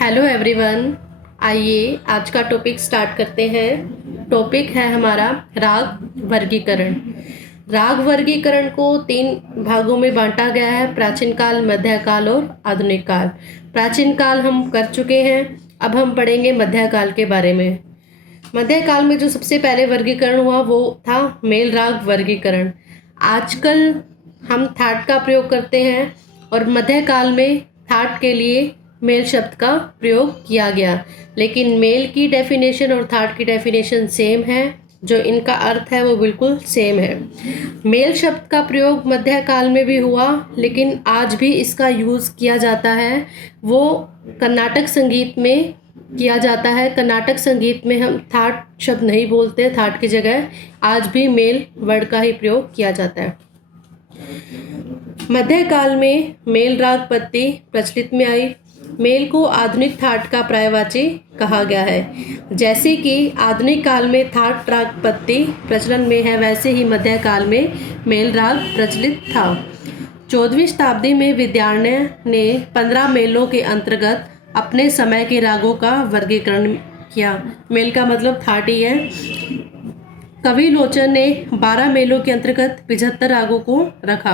Hello everyone. आइए आज का टॉपिक स्टार्ट करते हैं। टॉपिक है हमारा राग वर्गीकरण। राग वर्गीकरण को 3 भागों में बांटा गया है, प्राचीन काल, मध्यकाल और आधुनिक काल। प्राचीन काल हम कर चुके हैं, अब हम पढ़ेंगे मध्यकाल के बारे में। मध्यकाल में जो सबसे पहले वर्गीकरण हुआ वो था मेल राग वर्गीकरण। आजकल हम थाट का प्रयोग करते हैं और मध्यकाल में थाट के लिए मेल शब्द का प्रयोग किया गया, लेकिन मेल की डेफिनेशन और थाट की डेफिनेशन सेम है, जो इनका अर्थ है वो बिल्कुल सेम है। मेल शब्द का प्रयोग मध्यकाल में भी हुआ, लेकिन आज भी इसका यूज़ किया जाता है, वो कर्नाटक संगीत में किया जाता है। कर्नाटक संगीत में हम थाट शब्द नहीं बोलते, थाट की जगह आज भी मेल वर्ड का ही प्रयोग किया जाता है। मध्यकाल में मेल राग पत्ती प्रचलित में आई। मेल को आधुनिक थाट का पर्यायवाची कहा गया है। जैसे कि आधुनिक काल में थाट राग पत्ती प्रचलन में है, वैसे ही मध्यकाल में मेल राग प्रचलित था। 14वीं शताब्दी में विद्यारण्य ने 15 मेलों के अंतर्गत अपने समय के रागों का वर्गीकरण किया। मेल का मतलब थाट ही है। कवि लोचन ने 12 मेलों के अंतर्गत 75 रागों को रखा।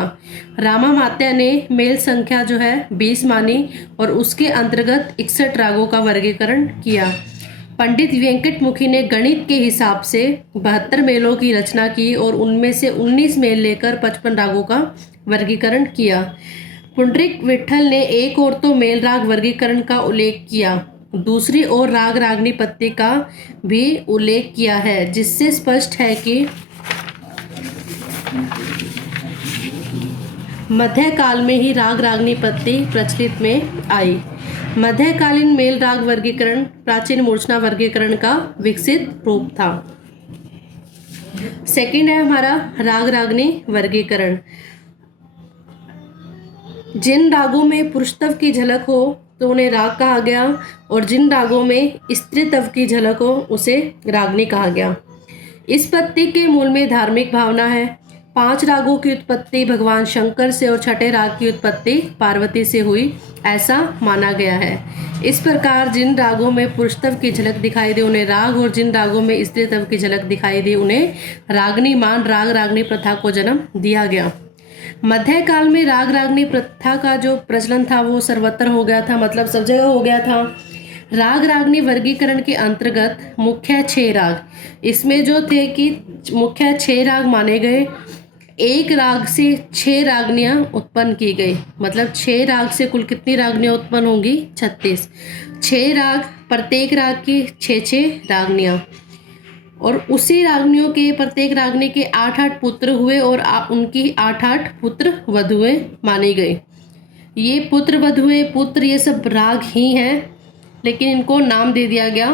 रामामात्या ने मेल संख्या जो है 20 मानी और उसके अंतर्गत 61 रागों का वर्गीकरण किया। पंडित वेंकटमुखी ने गणित के हिसाब से 72 मेलों की रचना की और उनमें से 19 मेल लेकर 55 रागों का वर्गीकरण किया। पुंडरीक विट्ठल ने एक और तो मेल राग वर्गीकरण का उल्लेख किया, दूसरी ओर राग रागनी पत्ती का भी उल्लेख किया है, जिससे स्पष्ट है कि मध्यकाल में ही राग रागनी पत्ती प्रचलित में आई। मध्यकालीन मेल राग वर्गीकरण प्राचीन मूर्छना वर्गीकरण का विकसित रूप था। सेकंड है हमारा राग रागनी वर्गीकरण। जिन रागों में पुरुषत्व की झलक हो तो उन्हें राग कहा गया, और जिन रागों में स्त्रीत्व की झलक हो उसे रागनी कहा गया। इस पत्ती के मूल में धार्मिक भावना है। 5 रागों की उत्पत्ति भगवान शंकर से और छठे राग की उत्पत्ति पार्वती से हुई, ऐसा माना गया है। इस प्रकार जिन रागों में पुरुषत्व की झलक दिखाई दे उन्हें राग, और जिन रागों में स्त्रीत्व की झलक दिखाई दे उन्हें रागनी मान राग रागनी प्रथा को जन्म दिया गया। मध्यकाल में राग रागनी प्रथा का जो प्रचलन था वो सर्वत्र हो गया था, मतलब सब जगह हो गया था। राग रागनी वर्गीकरण के अंतर्गत मुख्य 6 राग, इसमें जो थे कि मुख्य 6 राग माने गए। एक राग से 6 रागनियाँ उत्पन्न की गई, मतलब 6 राग से कुल कितनी रागनियाँ उत्पन्न होंगी? 36। 6 राग, प्रत्येक राग की 6-6 रागनियाँ, और उसी रागनियों के प्रत्येक रागनी के 8-8 पुत्र हुए और उनकी 8-8 पुत्र वधुएं मानी गई। ये पुत्र वधुएं पुत्र ये सब राग ही हैं, लेकिन इनको नाम दे दिया गया,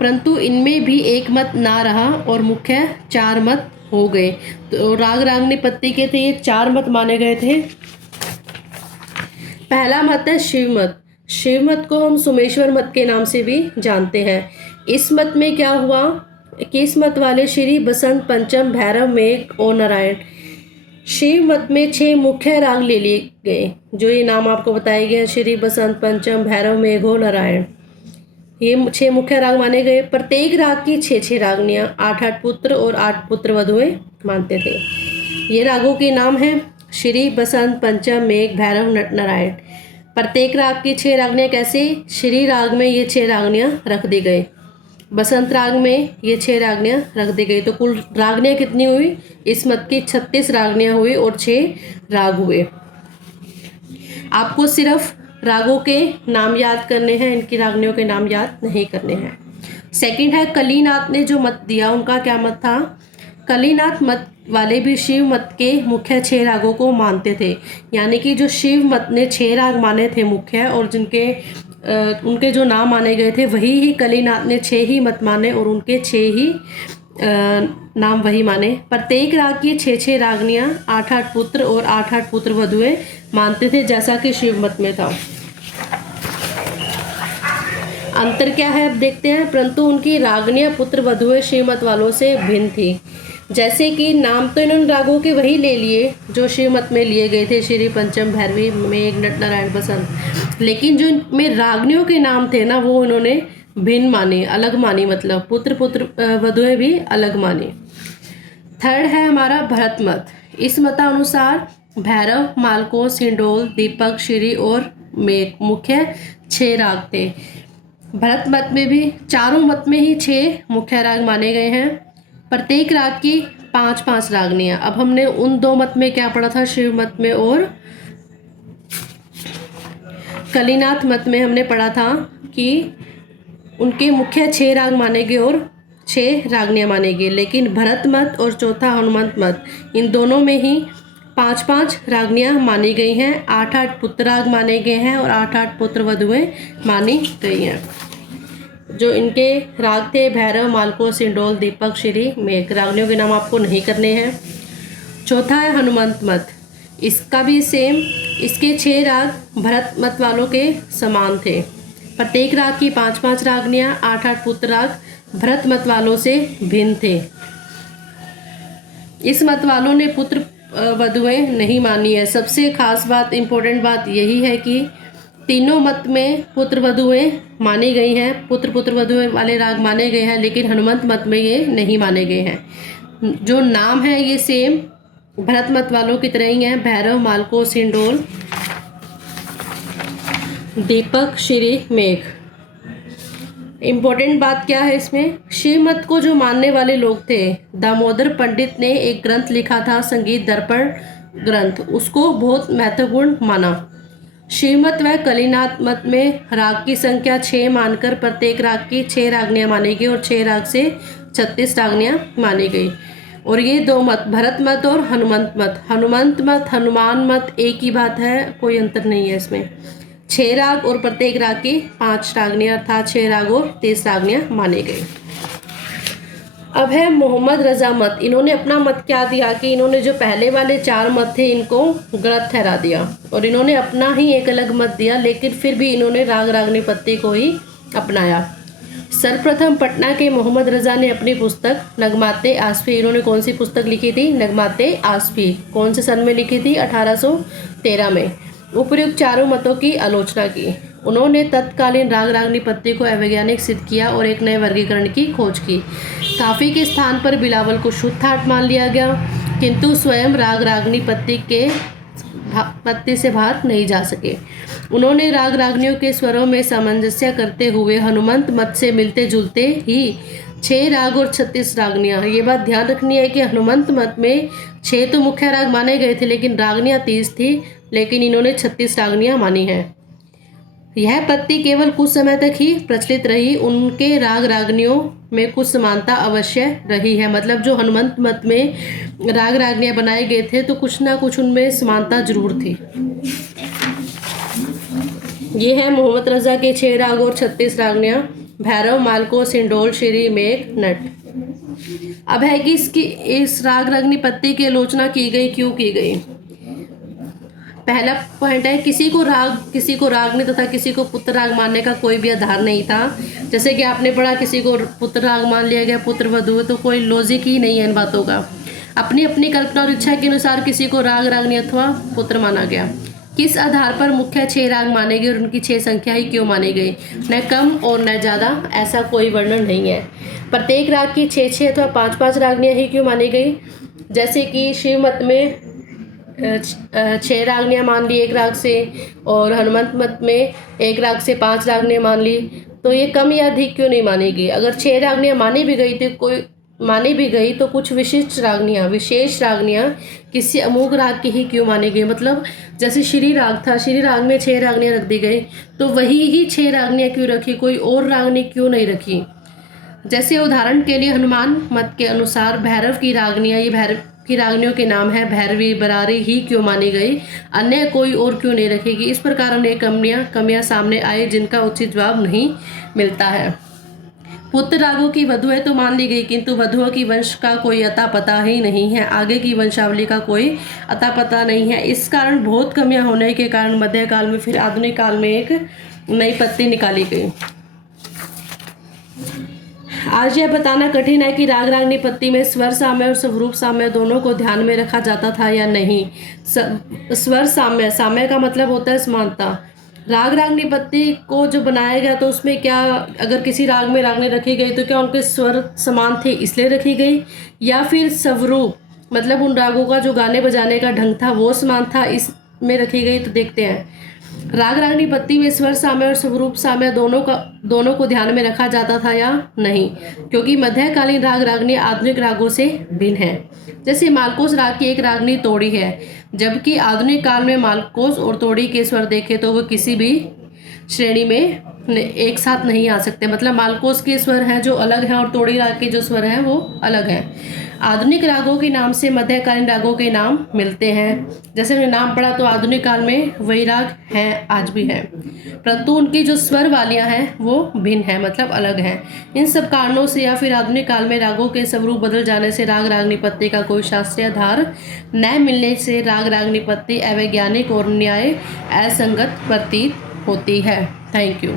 परंतु इनमें भी एक मत ना रहा और मुख्य 4 मत हो गए। तो राग रागनी पत्ती के थे ये 4 मत माने गए थे। पहला मत है शिव मत। शिव मत को हम सोमेश्वर मत के नाम से भी जानते हैं। इस मत में क्या हुआ कि इस मत वाले श्री बसंत पंचम भैरव मेघ और नारायण, शिव मत में 6 मुख्य राग ले लिए गए, जो ये नाम आपको बताए गए हैं, श्री बसंत पंचम भैरव मेघ और नारायण। ये 6 मुख्य राग माने गए। प्रत्येक राग की 6-6 रागनियाँ, 8-8 पुत्र और 8 पुत्र वधुएं मानते थे। ये रागों के नाम हैं श्री बसंत पंचम मेघ भैरव नारायण। प्रत्येक राग की 6 रागनियाँ कैसे? श्री राग में ये 6 रागनियाँ रख दी गई, बसंत राग में ये 6 रागनियाँ रख दी गई, तो कुल रागनियाँ कितनी हुई? इस मत की 36 रागनियाँ हुई और 6 राग हुए। आपको सिर्फ रागों के नाम याद करने हैं, इनकी रागनियों के नाम याद नहीं करने हैं। सेकंड है कलीनाथ ने जो मत दिया, उनका क्या मत था? कलीनाथ मत वाले भी शिव मत के मुख्य 6 रागों को मानते थे, यानी कि जो शिव मत ने 6 राग माने थे मुख्य, और जिनके उनके जो नाम माने गए थे वही ही कलीनाथ ने 6 ही मत माने और उनके 6 ही नाम वही माने। प्रत्येक राग की 6-6 रागनियाँ, 8-8 पुत्र और 8-8 पुत्र वधुएं मानते थे, जैसा कि शिव मत में था। अंतर क्या है अब देखते हैं। परंतु उनकी रागनियाँ पुत्र वधुएं शिव मत वालों से भिन्न थी। जैसे कि नाम तो इन्होंने रागों के वही ले लिए जो शिवमत में लिए गए थे, श्री, पंचम, भैरवी, मेघ, नट, नारायण, बसंत, लेकिन जो इनमें रागनियों के नाम थे ना वो इन्होंने भिन्न माने, अलग मानी, मतलब पुत्र वधुएं भी अलग मानी। थर्ड है हमारा भरत मत। इस मतानुसार भैरव, मालकोस, हिंडोल, दीपक, श्री और मेघ मुख्य 6 राग थे। भरत मत में भी चारों मत में ही 6 मुख्य राग माने गए हैं। प्रत्येक राग की 5-5 रागनियाँ। अब हमने उन 2 मत में क्या पढ़ा था, शिव मत में और कलिनाथ मत में हमने पढ़ा था कि उनके मुख्य 6 राग माने गए और 6 रागनियाँ माने गई, लेकिन भरत मत और चौथा हनुमंत मत, इन दोनों में ही 5-5 रागनियाँ मानी गई हैं। 8-8 पुत्र राग माने गए हैं और 8-8 पुत्र वधुएं मानी गई हैं। जो इनके राग थे भैरव, मालकोस, हिंडोल, दीपक, श्री, मेघ, रागनियों के नाम आपको नहीं करने हैं। चौथा है हनुमंत मत। इसका भी सेम, इसके 6 राग भरत मत वालों के समान थे। प्रत्येक राग की 5-5 रागनियाँ, 8-8 पुत्र राग भरत मत वालों से भिन्न थे। इस मत वालों ने पुत्र वधुएं नहीं मानी है। सबसे खास बात, इम्पोर्टेंट बात यही है कि तीनों मत में पुत्र वधुएं मानी गई हैं, पुत्र वधुएं वाले राग माने गए हैं, लेकिन हनुमंत मत में ये नहीं माने गए हैं। जो नाम है ये सेम भरत मत वालों की तरह ही हैं, भैरव, मालकोस, हिंडोल, दीपक, श्री, मेघ। इम्पोर्टेंट बात क्या है इसमें, शिव मत को जो मानने वाले लोग थे, दामोदर पंडित ने एक ग्रंथ लिखा था, संगीत दर्पण ग्रंथ, उसको बहुत महत्वपूर्ण माना। शिवमत व कलिनाथ मत में राग की संख्या 6 मानकर प्रत्येक राग की 6 रागनियाँ मानी गई और 6 राग से 36 रागनियाँ मानी गई। और ये 2 मत, भरत मत और हनुमंत मत, हनुमान मत एक ही बात है, कोई अंतर नहीं है इसमें। 6 राग और प्रत्येक राग की 5 रागनियाँ, अर्थात 6 राग और 30 रागनियाँ माने गई। अब है मोहम्मद रजा मत। इन्होंने अपना मत क्या दिया कि इन्होंने जो पहले वाले 4 मत थे इनको गलत ठहरा दिया और इन्होंने अपना ही एक अलग मत दिया, लेकिन फिर भी इन्होंने राग रागनी पत्ती को ही अपनाया। सर्वप्रथम पटना के मोहम्मद रजा ने अपनी पुस्तक नगमाते आसफी, इन्होंने कौन सी पुस्तक लिखी थी, नगमाते आसफी, कौन से सन में लिखी थी, 1813 में, उपयुक्त चारों मतों की आलोचना की। उन्होंने तत्कालीन राग रागनी पत्ती को अवैज्ञानिक सिद्ध किया और एक नए वर्गीकरण की खोज की। काफ़ी के स्थान पर बिलावल को शुद्ध ठाट मान लिया गया, किंतु स्वयं राग रागनी पत्ती से बाहर नहीं जा सके। उन्होंने राग रागनियों के स्वरों में सामंजस्य करते हुए हनुमंत मत से मिलते जुलते ही 6 राग और 36 रागनियाँ। ये बात ध्यान रखनी है कि हनुमंत मत में 6 तो मुख्य राग माने गए थे, लेकिन रागनियाँ 30 थी, लेकिन इन्होंने 36 रागनियाँ मानी हैं। यह पत्ती केवल कुछ समय तक ही प्रचलित रही, उनके राग रागनियों में कुछ समानता अवश्य रही है। मतलब जो हनुमंत मत में राग रागनियाँ बनाए गए थे तो कुछ ना कुछ उनमें समानता जरूर थी। ये है मोहम्मद रजा के 6 राग और 36 रागनियाँ, भैरव, मालकोस, हिंडोल, श्री, मेघ, नट। अब है कि इस राग रागनी पत्ती की आलोचना की गई, क्यों की गई। पहला पॉइंट है, किसी को रागनी तथा किसी को पुत्र राग मानने का कोई भी आधार नहीं था। जैसे कि आपने पढ़ा किसी को पुत्र राग मान लिया गया, पुत्र वधु, तो कोई लॉजिक ही नहीं है इन बातों का। अपनी अपनी कल्पना और इच्छा के अनुसार किसी को राग रागनी अथवा पुत्र माना गया। किस आधार पर मुख्य 6 राग माने गए और उनकी 6 संख्या ही क्यों मानी गई, न कम और न ज़्यादा, ऐसा कोई वर्णन नहीं है। प्रत्येक राग की 6-6 अथवा 5-5 रागनियाँ ही क्यों मानी गई। जैसे कि शिव मत में 6 रागनियाँ मान ली एक राग से, और हनुमंत मत में एक राग से 5 रागनियाँ मान ली, तो ये कम या अधिक क्यों नहीं मानी गई। अगर 6 रागनियाँ मानी भी गई तो कुछ विशेष रागनियाँ किसी अमोघ राग की ही क्यों मानी गई। मतलब जैसे श्री राग था, श्री राग में 6 रागनियाँ रख दी गई, तो वही ही 6 रागनियाँ क्यों रखी, कोई और रागनी क्यों नहीं रखी। जैसे उदाहरण के लिए हनुमान मत के अनुसार भैरव की रागनियाँ, ये भैरव की रागनियों के नाम है, भैरवी, बरारी ही क्यों मानी गई, अन्य कोई और क्यों नहीं रखेगी। इस प्रकार अनेक कमियां सामने आए जिनका उचित जवाब नहीं मिलता है। पुत्र रागों की वधुएं तो मान ली गई, किंतु वधुओं की वंश का कोई अता पता ही नहीं है, आगे की वंशावली का कोई अता पता नहीं है। इस कारण बहुत कमियां होने के कारण मध्यकाल में फिर आधुनिक काल में एक नई पत्ती निकाली गई। आज यह बताना कठिन है कि राग रागनी पत्ती में स्वर साम्य और स्वरूप साम्य दोनों को ध्यान में रखा जाता था या नहीं। स्वर साम्य, साम्य का मतलब होता है समानता। राग रागनी पत्ती को जो बनाया गया तो उसमें क्या, अगर किसी राग में रागनी रखी गई तो क्या उनके स्वर समान थे इसलिए रखी गई, या फिर स्वरूप मतलब उन रागों का जो गाने बजाने का ढंग था वो समान था इसमें रखी गई। तो देखते हैं, राग रागनी पत्ती में स्वर साम्य और स्वरूप साम्य दोनों को ध्यान में रखा जाता था या नहीं, क्योंकि मध्यकालीन राग रागनी आधुनिक रागों से भिन्न है। जैसे मालकोस राग की एक रागनी तोड़ी है, जबकि आधुनिक काल में मालकोस और तोड़ी के स्वर देखे तो वो किसी भी श्रेणी में एक साथ नहीं आ सकते। मतलब मालकोस के स्वर हैं जो अलग हैं और तोड़ी राग के जो स्वर हैं वो अलग हैं। आधुनिक रागों के नाम से मध्यकालीन रागों के नाम मिलते हैं। जैसे हमने नाम पढ़ा तो आधुनिक काल में वही राग हैं, आज भी हैं, परंतु उनकी जो स्वर वालियां हैं वो भिन्न है, मतलब अलग हैं। इन सब कारणों से या फिर आधुनिक काल में रागों के स्वरूप बदल जाने से राग रागनी पत्ती का कोई शास्त्रीय आधार न मिलने से राग रागनी पत्ती अवैज्ञानिक और न्याय असंगत प्रतीत होती है। Thank you.